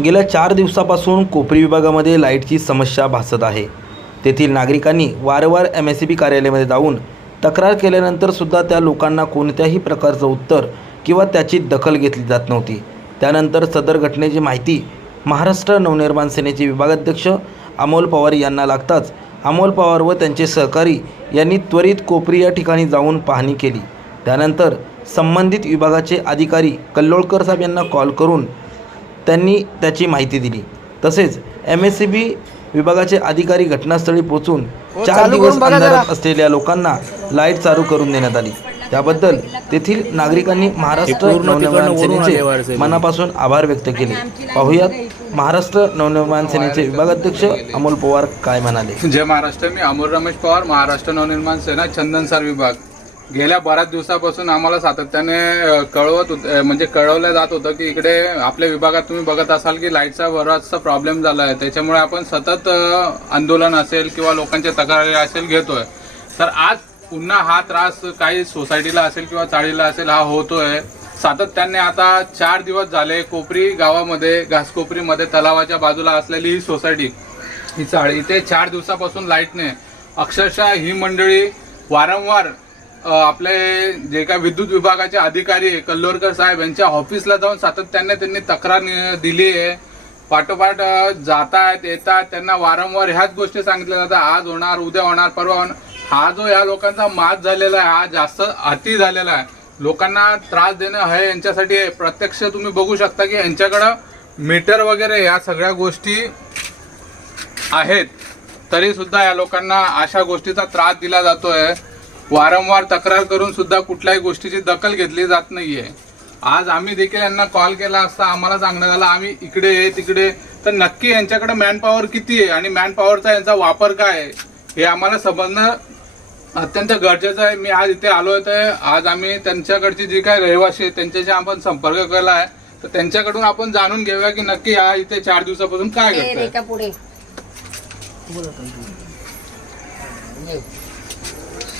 गेल्या चार दिवसापासून कोपरी विभागामध्ये लाईटची समस्या भासत आहे. तेथील नागरिकांनी वारंवार एम एस सी बी कार्यालयामध्ये जाऊन तक्रार केल्यानंतरसुद्धा त्या लोकांना कोणत्याही प्रकारचं उत्तर किंवा त्याची दखल घेतली जात नव्हती. त्यानंतर सदर घटनेची माहिती महाराष्ट्र नवनिर्माण सेनेचे विभागाध्यक्ष अमोल पवार यांना लागताच अमोल पवार व त्यांचे सहकारी यांनी त्वरित कोपरी या ठिकाणी जाऊन पाहणी केली. त्यानंतर संबंधित विभागाचे अधिकारी कल्लोळकर साहेब यांना कॉल करून त्यांनी त्याची माहिती दिली. तसेच एम एस सी बी विभागाचे अधिकारी घटनास्थळी पोहोचून चार दिवस अंधारात असलेल्या लोकांना लाइट चालू करून देण्यात आली. त्याबद्दल तेथील नागरिकांनी महाराष्ट्र नवनिर्माण सेनेचे मनापासून आभार व्यक्त केले. पाहुयात महाराष्ट्र नवनिर्माण सेनेचे विभागाध्यक्ष अमोल पवार काय म्हणाले? जय महाराष्ट्र मी अमोल रमेश पवार महाराष्ट्र नवनिर्माण सेना चंदनसार विभाग. गेल्या बऱ्याच दिवसापासून आम्हाला सातत्याने कळवत म्हणजे कळवलं जात होतं की इकडे आपल्या विभागात तुम्ही बघत असाल की लाईटचा बराचसा प्रॉब्लेम झाला आहे. त्याच्यामुळे आपण सतत आंदोलन असेल किंवा लोकांच्या तक्रारी असेल घेतोय. तर आज पुन्हा हा त्रास काही सोसायटीला असेल किंवा चाळीला असेल हा होतोय. सातत्याने आता चार दिवस झाले कोपरी गावामध्ये घासकोपरीमध्ये तलावाच्या बाजूला असलेली ही सोसायटी. ही चाळी इथे चार दिवसापासून लाईटने अक्षरशः ही मंडळी वारंवार आपले जे काय विद्युत विभागाचे अधिकारी कल्लोरकर साहेब यांच्या ऑफिसला जाऊन सातत्याने त्यांनी तक्रार दिली आहे. पाठोपाठ जातात येतात त्यांना वारंवार ह्याच गोष्टी सांगितल्या जातात. आज होणार उद्या होणार परवा होणार. हा जो या लोकांचा मात झालेला आहे हा जास्त अति झालेला आहे. लोकांना त्रास देणं हे यांच्यासाठी आहे. प्रत्यक्ष तुम्ही बघू शकता की यांच्याकडं मीटर वगैरे या सगळ्या गोष्टी आहेत. तरी सुद्धा या लोकांना अशा गोष्टीचा त्रास दिला जातो आहे वारंवार तक्रार करून सुद्धा कुठल्याही गोष्टीची दखल घेतली जात नाहीये. आज आम्ही देखील यांना कॉल केला असता आम्हाला सांगण्यात आलं आम्ही इकडे आहे तिकडे तर नक्की यांच्याकडे मॅन पॉवर किती आहे आणि मॅन पॉवरचा यांचा वापर काय आहे हे आम्हाला समजणं अत्यंत गरजेचं आहे. मी आज इथे आलोय तर आज आम्ही त्यांच्याकडची जी काय रहिवासी आहेत त्यांच्याशी आपण संपर्क केला आहे. तर त्यांच्याकडून आपण जाणून घेऊया की नक्की या इथे चार दिवसापासून काय घडतंय. पुढे.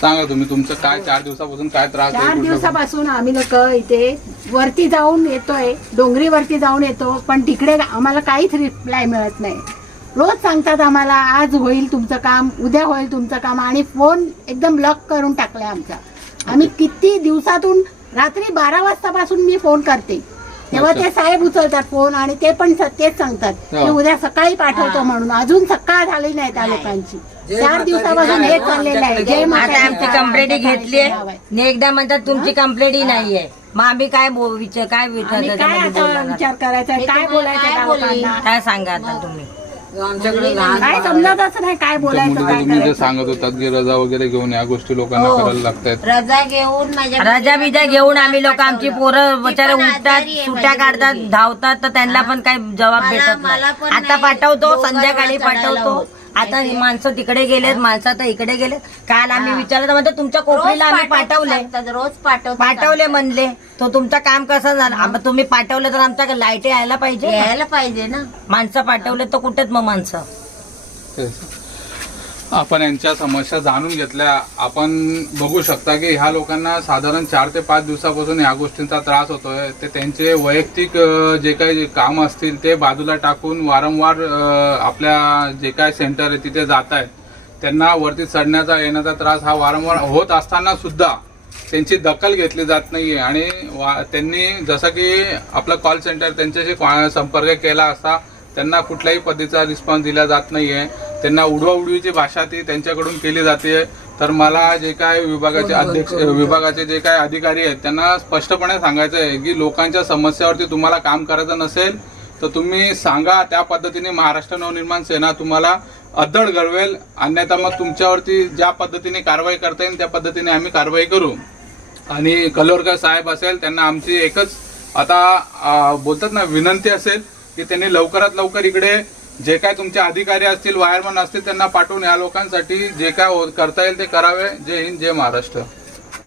सांगा तुम्ही तुमचं काय चार दिवसापासून काय त्रास आहे चार कुठलं- दिवसापासून आम्ही लोक इथे वरती जाऊन येतोय डोंगरीवरती जाऊन येतो पण तिकडे आम्हाला काहीच रिप्लाय मिळत नाही. रोज सांगतात आम्हाला आज होईल तुमचं काम उद्या होईल तुमचं काम आणि फोन एकदम लॉक करून टाकलाय आमचा. आम्ही किती दिवसातून रात्री बारा वाजतापासून मी फोन करते. तेव्हा ते साहेब उचलतात फोन आणि ते पण स- तेच सांगतात. की हा. उद्या सकाळी पाठवतो म्हणून. अजून सकाळ झाली नाही त्या लोकांची. चार दिवसापासून हे चाललेलं आहे. जय माता आता आमची. कंप्लेंट घेतली आहे. ने एकदा म्हणतात तुमची कंप्लेंट नाहीये. मग आम्ही काय बो- विचार काय विचार काय आता बोलणार? विचार करायचा काय बोलायचं काय सांगा आता तुम्ही? काय समजतच नाही काय त्या बोलायचं मुली काय तुम्ही जे करायचं. सांगत होतात की रजा वगैरे घेऊन या गोष्टी लोकांना हो. करायला लागतात रजा घेऊन माझ्या रजा बिजा घेऊन आम्ही लोक आमची पोरं बिचारे पण उठतात आजारी आहे सुट्या माझी काढतात मुलगी. धावतात तर त्यांना पण काही जबाब मला- भेटत मला नाही पण आता नाही. पाठवतो संध्याकाळी चढायला पाठवतो. होत. आता ही माणसं तिकडे गेलेत माणसं आता इकडे गेलेत. काल आम्ही विचारलं तर म्हणते तुमच्या कोपरीला आम्ही पाठवले रोज पाठवतात पाठवले म्हणले. तो तुमचं काम कसं झालं? आम्ही तुम्ही पाठवलं तर आमच्या लाइट यायला पाहिजे. यायला पाहिजे ना. माणसं पाठवले तर कुठेच मग माणसं? तेच. आपण यांच्या समस्या जाणून घेतल्या. आपण बघू शकता की ह्या लोकांना साधारण चार ते पाच दिवसापासून ह्या गोष्टींचा त्रास होतोय. ते त्यांचे वैयक्तिक जे काही काम असतील ते बाजूला टाकून वारंवार आपल्या जे काय सेंटर आहे तिथे जात आहेत त्यांना वरती चढण्याचा येण्याचा त्रास हा वारंवार होत असताना सुद्धा त्यांची दखल घेतली जात नाही आहे आणि वा- त्यांनी जसं की आपलं कॉल सेंटर त्यांच्याशी कॉ- संपर्क केला असता त्यांना कुठल्याही पद्धतीचा रिस्पॉन्स दिला जात नाही आहे त्यांना उडवाउडवीची भाषा ती त्यांच्याकडून केली जाते. तर मला जे काय विभागाचे अध्यक्ष विभागाचे जे काय अधिकारी आहेत त्यांना स्पष्टपणे सांगायचं आहे की लोकांच्या समस्यावरती तुम्हाला काम करायचं नसेल तर तुम्ही सांगा त्या पद्धतीने महाराष्ट्र नवनिर्माण सेना तुम्हाला अद्दड घडवेल. अन्यथा मग तुमच्यावरती ज्या पद्धतीने कारवाई करता येईल त्या पद्धतीने आम्ही कारवाई करू. आणि कलोरकर साहेब असेल त्यांना आमची एकच आता बोलतात ना विनंती असेल की त्यांनी लवकरात लवकर इकडे जे काय तुमचे अधिकारी असतील वायरमन असतील त्यांना पाठवून या लोकांसाठी जे काय हो- करता येईल ते करावे. जय हिंद जय महाराष्ट्र.